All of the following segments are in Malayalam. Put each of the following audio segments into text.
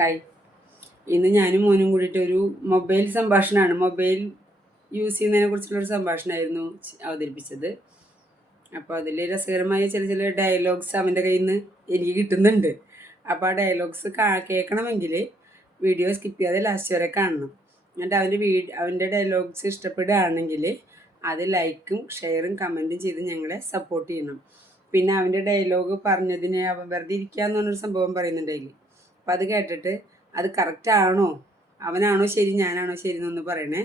ഹായ്. ഇന്ന് ഞാനും മോനും കൂടിയിട്ട് ഒരു മൊബൈൽ സംഭാഷണമാണ്, മൊബൈൽ യൂസ് ചെയ്യുന്നതിനെ കുറിച്ചുള്ളൊരു സംഭാഷണമായിരുന്നു അവതരിപ്പിച്ചത്. അപ്പോൾ അതിൽ രസകരമായ ചില ചില ഡയലോഗ്സ് അവൻ്റെ കയ്യിൽ നിന്ന് എനിക്ക് കിട്ടുന്നുണ്ട്. അപ്പോൾ ആ ഡയലോഗ്സ് കേൾക്കണമെങ്കിൽ വീഡിയോ സ്കിപ്പ് ചെയ്യാതെ ലാസ്റ്റ് വരെ കാണണം. എന്നിട്ട് അവൻ്റെ ഡയലോഗ്സ് ഇഷ്ടപ്പെടുകയാണെങ്കിൽ അത് ലൈക്കും ഷെയറും കമൻറ്റും ചെയ്ത് ഞങ്ങളെ സപ്പോർട്ട് ചെയ്യണം. പിന്നെ അവൻ്റെ ഡയലോഗ് പറഞ്ഞതിന് അവൻ വെറുതെ ഇരിക്കുക എന്ന് പറഞ്ഞൊരു സംഭവം പറയുന്നുണ്ടായില്ലേ. അപ്പം അത് കേട്ടിട്ട് അത് കറക്റ്റ് ആണോ, അവനാണോ ശരി ഞാനാണോ ശരി എന്നൊന്ന് പറയണേ.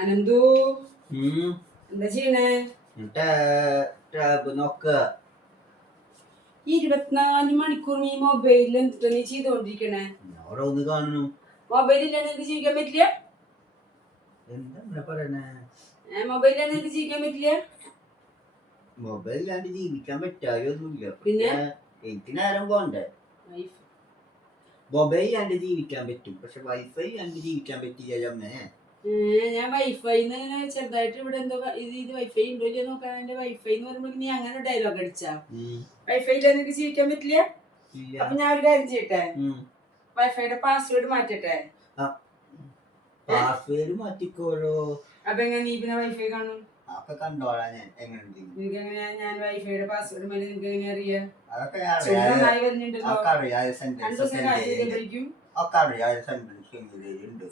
അനന്തു എന്താ ചെയ്യണേ? 24 മണിക്കൂർ ഈ മൊബൈലിൽ എന്തിട്ടാ നീ ചെയ്തോണ്ടിരിക്കണേ? മൊബൈലില്ലാതെ എനിക്ക് ജീവിക്കാൻ പറ്റില്ല. മൊബൈലില്ലാതെ എനിക്ക് ജീവിക്കാൻ പറ്റില്ല. മൊബൈലില്ലാണ്ട് ജീവിക്കാൻ പറ്റായൊന്നുമില്ല. പിന്നെ എനിക്ക് നേരം പോണ്ടേ. മൊബൈലില്ലാണ്ട് ജീവിക്കാൻ പറ്റും, പക്ഷെ വൈഫൈ ഇല്ലാണ്ട് ജീവിക്കാൻ പറ്റില്ല. ഞാൻ വൈഫൈന്ന് ചെറുതായിട്ട് ഇവിടെ എന്തോ ഇത് വൈഫൈ ഉണ്ടോ ഇല്ലയോ നോക്കാൻ എന്റെ വൈഫൈ എന്ന് പറയുമ്പോൾ നീ അങ്ങനെ ഡയലോഗ് അടിച്ചാ വൈഫൈ ഇല്ലാതെ എനിക്ക് ജീവിക്കാൻ പറ്റില്ല. അപ്പൊ ഞാൻ ഒരു കാര്യം ചെയ്യട്ടെ, വൈഫൈയുടെ പാസ്വേഡ് മാറ്റട്ടെ. പാസ്വേഡ് മാറ്റിക്കോളൂ. അപ്പൊ എങ്ങനെ നീ പിന്നെ വൈഫൈ കാണും? കണ്ടോളാം. നിനക്ക് എങ്ങനെയാ ഞാൻ വൈഫൈയുടെ പാസ്വേഡ് മേലെ നിനക്ക് എങ്ങനെ അറിയാം?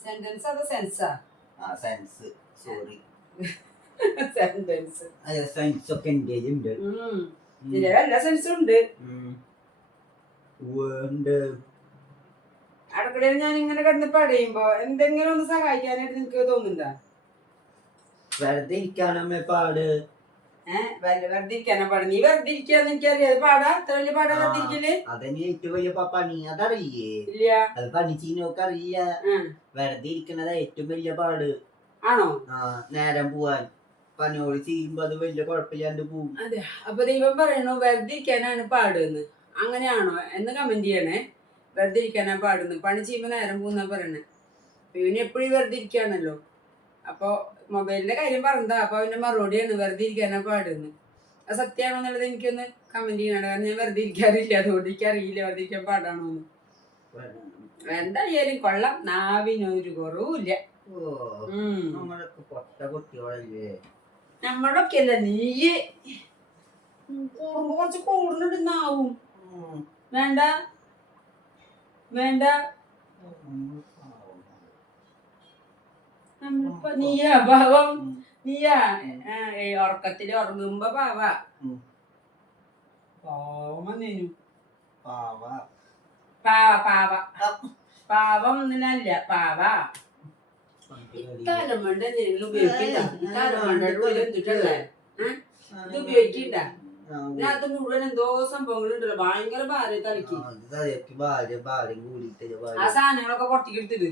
സെന്റൻസ് അത് സെൻസാ? സെൻസ് സോറി സെൻസ് ഒക്കെ ഉണ്ട്. എല്ലാ സെൻസും ഉണ്ട്. അടുക്കളയിൽ ഞാൻ ഇങ്ങനെ കിടന്ന് പടയുമ്പോ എന്തെങ്കിലും ഒന്ന് സഹായിക്കാനായിട്ട് നിനക്ക് തോന്നുന്നുണ്ടോ? വെറുതെ ഇരിക്കാനമ്മേ പാട്. വെറുതെ ഇരിക്കാനാ പാട്? നീ വെറുതെ ഇരിക്കാന്ന് എനിക്കറിയാം. പാടാ അത്ര വലിയ പാടാ വെറുതെ ഇരിക്കല്? അതെന്നെ ഏറ്റവും വലിയ പണി. അതറിയേ? ഇല്ല. അത് പണിച്ചീനൊക്കെ അറിയ. വെറുതെ ഇരിക്കണതാ ഏറ്റവും വലിയ പാട്. ആണോ? നേരം പോവാൻ പണിയോട് ചെയ്യുമ്പോ അത് വലിയ കുഴപ്പമില്ലാണ്ട് പോവും. അതെ. അപ്പൊ ദൈവം പറയണു വെറുതെ ഇരിക്കാനാണ് പാടുന്ന്. അങ്ങനെയാണോ എന്ന് കമന്റ് ചെയ്യണേ. വെറുതെ ഇരിക്കാനാ പാടുന്നു, പണി ചെയ്യുമ്പോ നേരം പോകുന്നാ പറയണേ. ഇവന് എപ്പോഴും വെറുതെ ഇരിക്കാണല്ലോ. അപ്പൊ മൊബൈലിന്റെ കാര്യം പറഞ്ഞതാ. അപ്പൊ അവന്റെ മറുപടിയാണ് വെറുതെ ഇരിക്കാനാ പാടുന്നു. അത് സത്യമാണോ എന്നുള്ളത് എനിക്കൊന്ന് കമന്റ് ചെയ്യണം. കാരണം ഞാൻ വെറുതെ ഇരിക്കാറില്ല, അതുകൊണ്ട് എനിക്ക് അറിയില്ല വെറുതെ ഇരിക്കാൻ പാടാണോന്ന്. എന്തായാലും കൊള്ളാം, നാവിനൊരു കുറവുമില്ല. നമ്മളൊക്കെ അല്ല നീയ് കുറച്ച് കൂടുന്നുണ്ട് നാവും. വേണ്ട വേണ്ട, നീയാ പാവം. നീയാ ഉറക്കത്തില് ഉറങ്ങുമ്പോ പാവാ. പാവം പാവം എന്നല്ല, പാവ. ഇക്കാലം വേണ്ട എന്തെങ്കിലും ഉപയോഗിക്കണ്ട. ഇക്കാലം വേണ്ട എന്തിട്ടല്ലേ ഇത് ഉപയോഗിക്കണ്ട. ഇതിനകത്ത് മുഴുവൻ എന്തോ സംഭവങ്ങളുണ്ടല്ലോ, ഭയങ്കര ഭാര്യ തലക്ക്. ആ സാധനങ്ങളൊക്കെ പുറത്തേക്ക് എടുത്തിട്ട്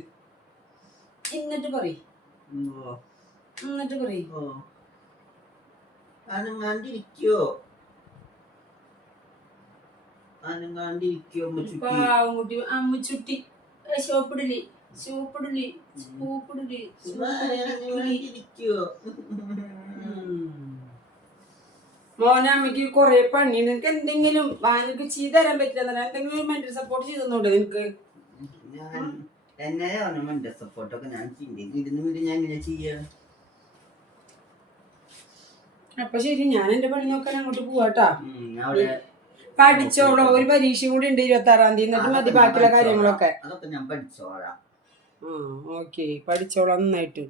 എന്നിട്ട് പറയും. പാവംകുട്ടി അമ്മുച്ചുട്ടി സോപ്പിടലി സൂപ്പിടലി സൂപ്പിടലി. മോനമ്മക്ക് കൊറേ പണി. നിനക്ക് എന്തെങ്കിലും നിനക്ക് ചെയ്ത് തരാൻ പറ്റില്ല, എന്തെങ്കിലും മെന്റൽ സപ്പോർട്ട് ചെയ്തോണ്ട് നിനക്ക്? അപ്പൊ ശരി, ഞാൻ എന്റെ പണി നോക്കാൻ അങ്ങോട്ട് പോവാട്ടാ. പഠിച്ചോളോ, ഒരു പരീക്ഷ കൂടി ഉണ്ട് 26-ാം തീയതി. എന്നിട്ട് മതി ബാക്കിയുള്ള കാര്യങ്ങളൊക്കെ. ഞാൻ പഠിച്ചോളാം. ഓക്കെ, പഠിച്ചോളാം നന്നായിട്ട്.